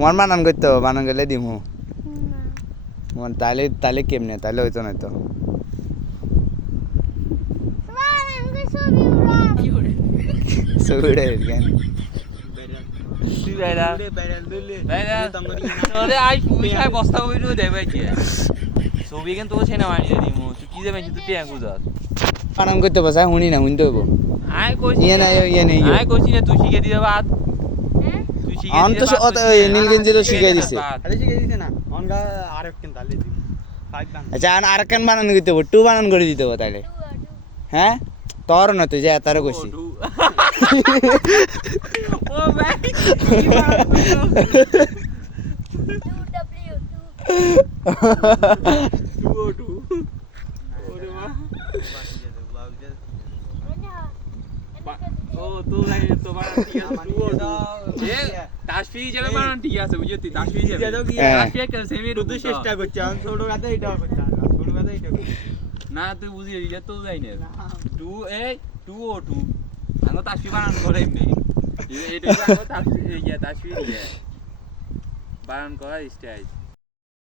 One বানান করতে হবে, বানান করলে দিমু ওয়ান। তাহলে তাহলে কেমনে, তাহলে হইতো না তো। ছবি উড়ে কেন তুই বাইরা বাইরা তোরে আই পয়সা বস্তা হইলো দেবে কি ছবি কেন তো ছেনা মানি দিমু তুই কি যাবে তুই টিয়া খুঁজাস বানান করতে বসা শুনি না শুনতে হইব। আই কইছি ইয়ে না ইয়ে নেই আই কইছি না তুই শিখে দিবা বাদ তুই শিখে আন তো নীলগঞ্জি তো শিখাই দিছে। আরে শিখে দিছে না অনগা আরেক কেন তালে দিই 5 বান আচ্ছা আর কেন বানান করতে হবে, টু বানান করে দিতে হবে তাহলে। হ্যাঁ তোর না তুই যা তারও কইছি। ও ভাই ও তো ভাই তো বানান ঠিক আছে এ তাসফি যাবে বানান ঠিক আছে বুঝলি তাসফি যাবে তাসফি কেন সেমি তুই চেষ্টা করছিস আমি ছোট কথা এটা করছি ছোট কথা এটা করছি না তুই বুঝি এটা তো যাই না 2 এ 2 ও 2 আঙ্গ তাসফি বানান করে এমনি এটা আঙ্গ তাসফি ইয়া তাসফি ইয়া বানান করা স্টাইল